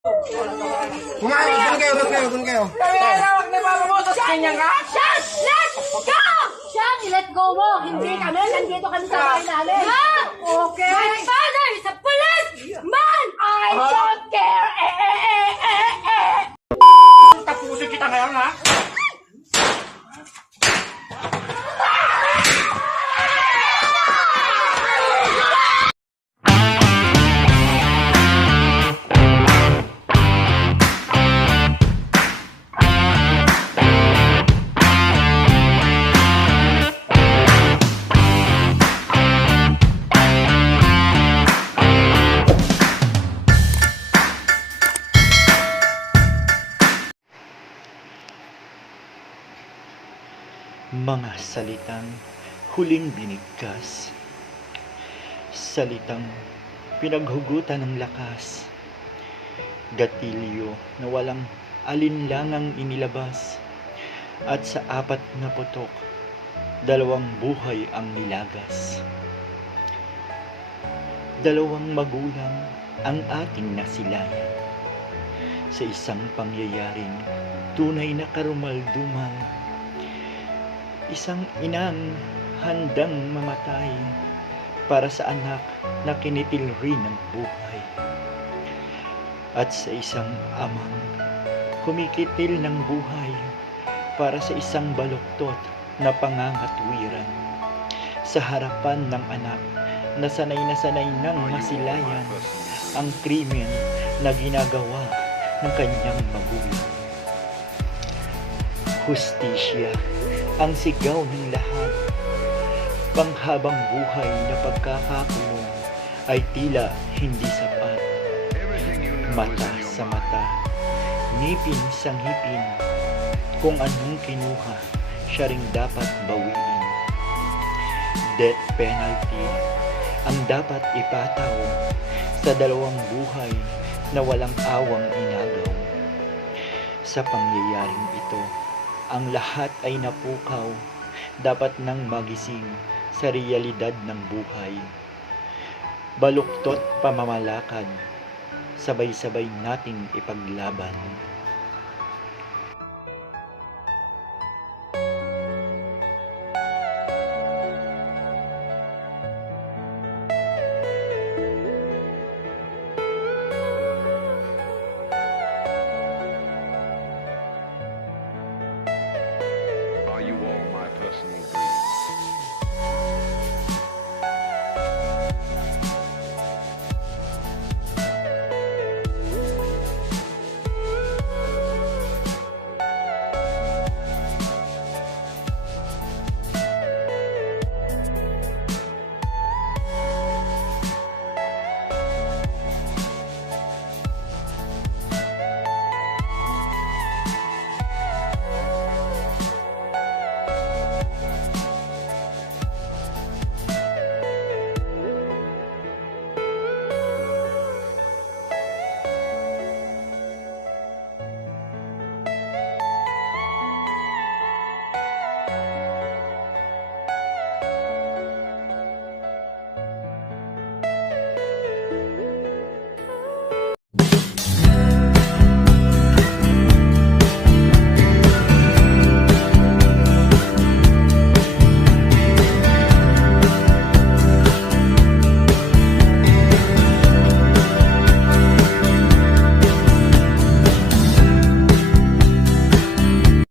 Kumain, gun kayo. Huwag na mapamutos sa kanya nga. Shut! Let go! Shut! Let go mo! Hindi kami! Nandito kami sa bahay namin! Okay? My father is a policeman! I don't care! Tapusin kita ngayon, ha? Mga salitang huling binigkas, salitang pinaghugutan ng lakas, gatilyo na walang alinlangang inilabas, at sa 4 na putok, 2 buhay ang nilagas. 2 magulang ang ating nasilayan sa isang pangyayaring tunay na karumaldumal. Isang inang handang mamatay para sa anak na kinitil rin ng buhay. At sa isang amang kumikitil ng buhay para sa isang baluktot na pangangatwiran sa harapan ng anak na sanay nang masilayan ang krimen na ginagawa ng kanyang magulang. Hustisya ang sigaw ng lahat. Panghabang buhay na pagkakakulong ay tila hindi sapat. Mata sa mata, ngipin sa ngipin, kung anong kinuha, siya ring dapat bawiin. Death penalty ang dapat ipataw sa 2 buhay na walang awang inagaw. Sa pangyayaring ito, ang lahat ay napukaw, dapat nang magising sa realidad ng buhay. Baluktot pamamalakad, sabay-sabay nating ipaglaban.